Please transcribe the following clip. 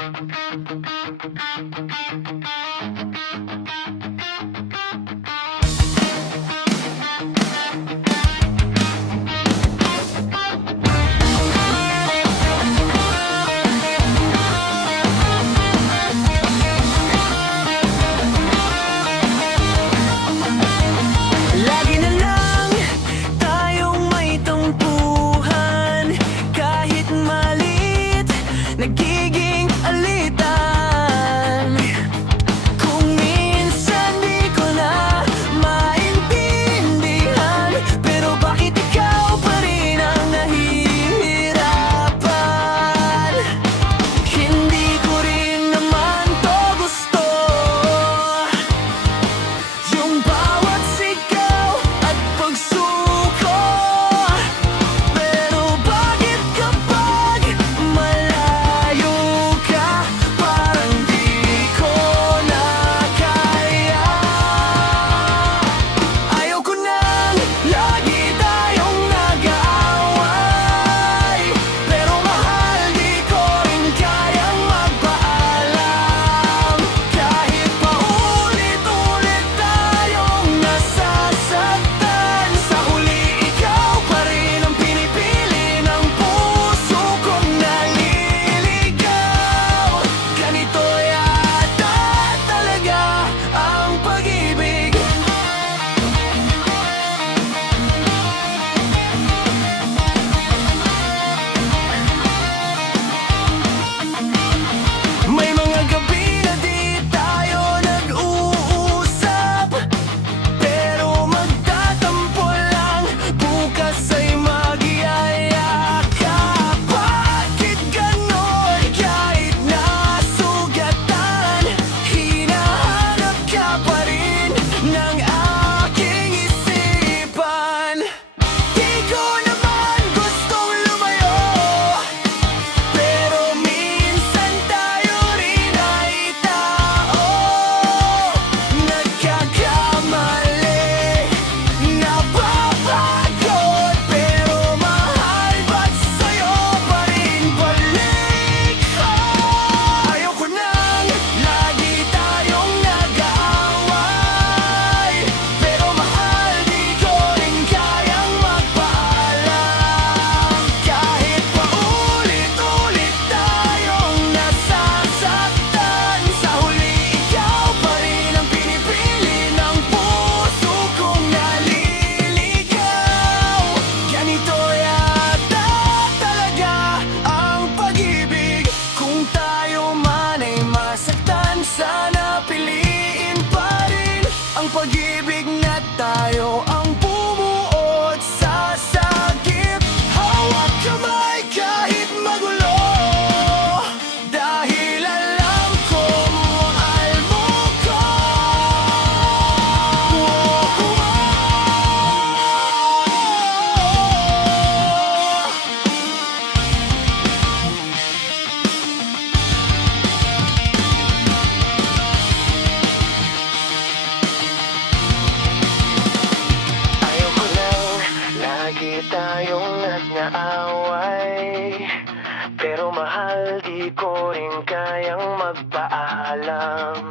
Lagi na lang tayong may tampuhan, kahit malit, nagiging alitan. Kung minsan di ko na maintindihan, pero bakit ikaw pa rin ang nahihirapan? Hindi ko rin naman to gusto, yung bawat sigaw at pagsuko. Pero bakit kapag malayo ka, parang di ko na kaya? Ayaw ko nang lagi tayong nag-aaway, pero mahal, di ko rin kayang magpaalam. Kahit paulit-ulit tayong nasasaktan, sa huli ikaw pa rin ang pinipili ng puso kong naliligaw. Ganito yata talaga ang pag-ibig. May mga gabi na di tayo nag-uusap, pero magtatampo lang, bukas ay magyayakap. Bakit ganon? Kahit nasugatan, hinahanap ka pa rin ng aking isipan. Di ko naman gustong lumayo, pero minsan tayo rin ay tao. Nagkakamali, napapagod, pero mahal, ba't sa'yo pa rin balik ko? Ayaw ko nang lagi tayong nag-aaway, pero mahal, di ko rin kayang magpaalam. Kahit paulit-ulit tayong nasasaktan, sa huli ikaw pa rin ang pinipili ng puso kong naliligaw. Ganito yata talaga ang pag-ibig. Kung tayo man ay masaktan, sana piliin pa rin ang pag-ibig na tayo ang bumuod sa sakit. Hawak kamay kahit magulo, dahil alam ko mahal mo ko. Ayaw ko lang lagi tayong nag-aaway, pero mahal, di ko rin kayang magpaalam.